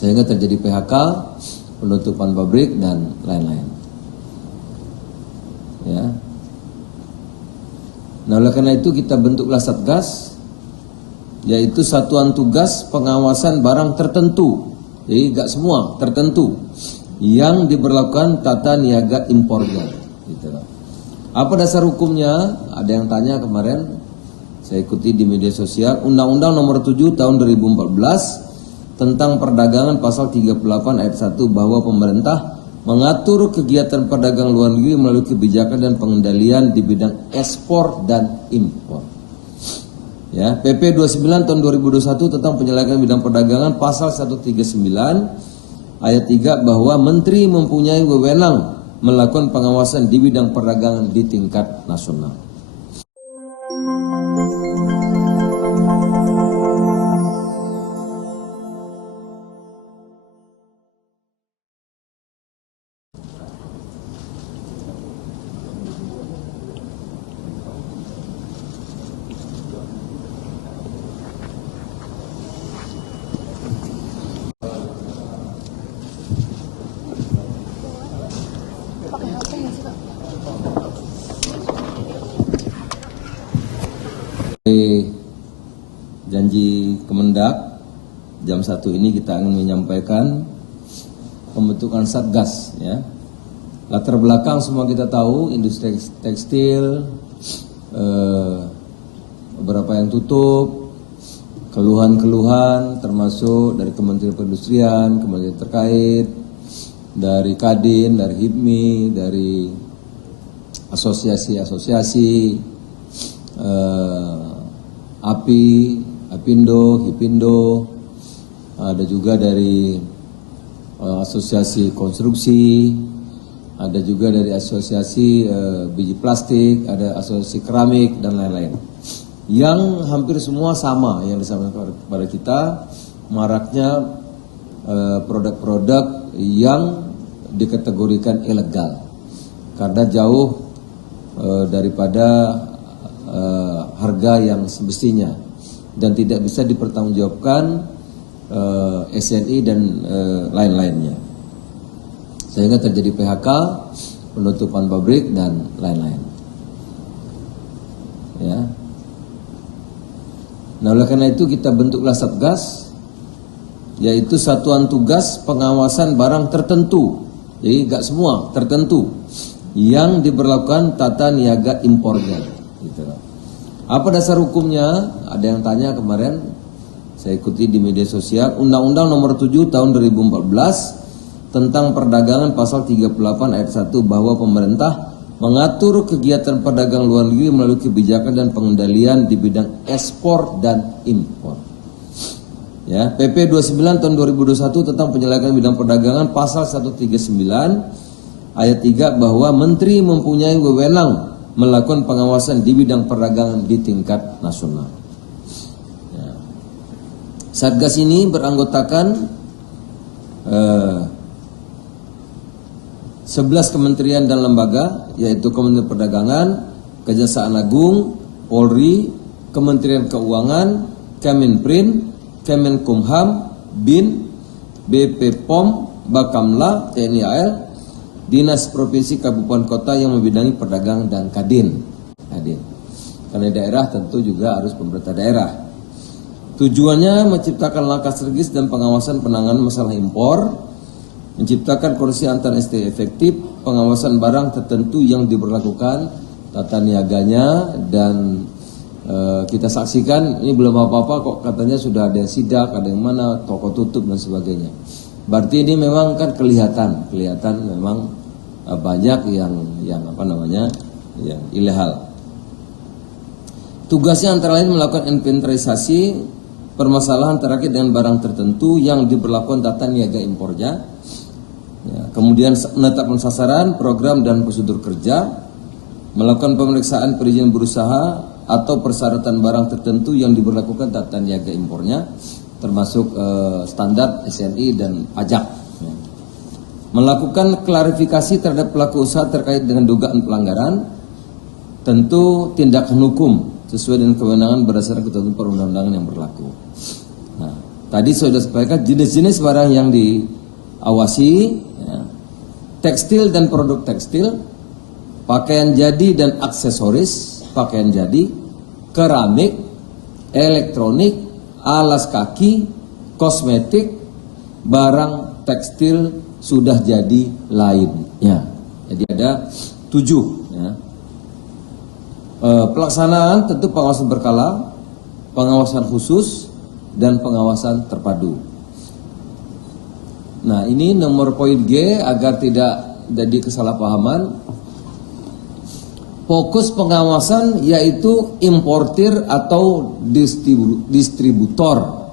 sehingga terjadi PHK, penutupan pabrik dan lain-lain. Ya. Nah, oleh karena itu kita bentuklah Satgas, yaitu Satuan Tugas Pengawasan Barang Tertentu, jadi nggak semua, tertentu, yang diberlakukan tata niaga impornya. Gitu. Apa dasar hukumnya? Ada yang tanya kemarin, saya ikuti di media sosial, Undang-Undang Nomor 7 Tahun 2014 tentang Perdagangan Pasal 38 Ayat 1 bahwa pemerintah mengatur kegiatan perdagangan luar negeri melalui kebijakan dan pengendalian di bidang ekspor dan impor. Ya, PP 29 tahun 2021 tentang penyelenggaraan bidang perdagangan pasal 139 ayat 3 bahwa menteri mempunyai wewenang melakukan pengawasan di bidang perdagangan di tingkat nasional. Janji Kemendak, jam 1 ini kita ingin menyampaikan pembentukan Satgas. Ya. Latar belakang semua kita tahu, industri tekstil, beberapa yang tutup, keluhan-keluhan termasuk dari Kementerian Perindustrian, kementerian terkait, dari Kadin, dari HIPMI, dari asosiasi-asosiasi, API, Apindo, Hipindo, ada juga dari asosiasi konstruksi, ada juga dari asosiasi biji plastik, ada asosiasi keramik dan lain-lain. Yang hampir semua sama yang disampaikan kepada kita, maraknya produk-produk yang dikategorikan ilegal karena jauh daripada harga yang semestinya dan tidak bisa dipertanggungjawabkan SNI dan lain-lainnya, sehingga terjadi PHK, penutupan pabrik dan lain-lain. Ya. Nah, oleh karena itu kita bentuklah Satgas, yaitu Satuan Tugas Pengawasan Barang Tertentu, jadi nggak semua, tertentu, yang diberlakukan tata niaga impornya. Gitu. Apa dasar hukumnya? Ada yang tanya kemarin, saya ikuti di media sosial, Undang-Undang Nomor 7 Tahun 2014 tentang Perdagangan Pasal 38 Ayat 1 bahwa pemerintah mengatur kegiatan perdagangan luar negeri melalui kebijakan dan pengendalian di bidang ekspor dan impor. Ya, PP 29 tahun 2021 tentang penyelenggaraan bidang perdagangan pasal 139 ayat 3 bahwa menteri mempunyai wewenang melakukan pengawasan di bidang perdagangan di tingkat nasional. Ya. Satgas ini beranggotakan 11 kementerian dan lembaga, yaitu Kementerian Perdagangan, Kejaksaan Agung, Polri, Kementerian Keuangan, Kemenprin, Kemenkumham, BIN, BP POM, Bakamla, TNI AL, Dinas Provinsi Kabupaten Kota yang membidangi perdagangan dan Kadin. Karena daerah tentu juga harus pemerintah daerah. Tujuannya menciptakan langkah strategis dan pengawasan penanganan masalah impor, menciptakan koordinasi antar ST efektif, pengawasan barang tertentu yang diberlakukan tata niaganya, dan kita saksikan ini belum apa-apa kok katanya sudah ada yang sidak, ada yang mana, toko tutup dan sebagainya. Berarti ini memang kan kelihatan memang banyak yang yang ilegal. Tugasnya antara lain melakukan inventarisasi permasalahan terkait dengan barang tertentu yang diberlakukan tata niaga impornya. Ya, kemudian menetapkan sasaran, program dan prosedur kerja, melakukan pemeriksaan perizinan berusaha atau persyaratan barang tertentu yang diberlakukan tata niaga impornya, termasuk standar SNI dan pajak. Ya. Melakukan klarifikasi terhadap pelaku usaha terkait dengan dugaan pelanggaran, tentu tindakan hukum sesuai dengan kewenangan berdasarkan ketentuan perundang-undangan yang berlaku. Nah, Tadi sudah sampaikan jenis-jenis barang yang diawasi, ya. Tekstil dan produk tekstil, pakaian jadi dan aksesoris pakaian jadi, keramik, elektronik, alas kaki, kosmetik, barang tekstil sudah jadi lainnya. Jadi ada 7. Ya. Pelaksanaan tentu pengawasan berkala, pengawasan khusus, dan pengawasan terpadu. Nah, ini nomor poin G agar tidak jadi kesalahpahaman. Fokus pengawasan yaitu importir atau distributor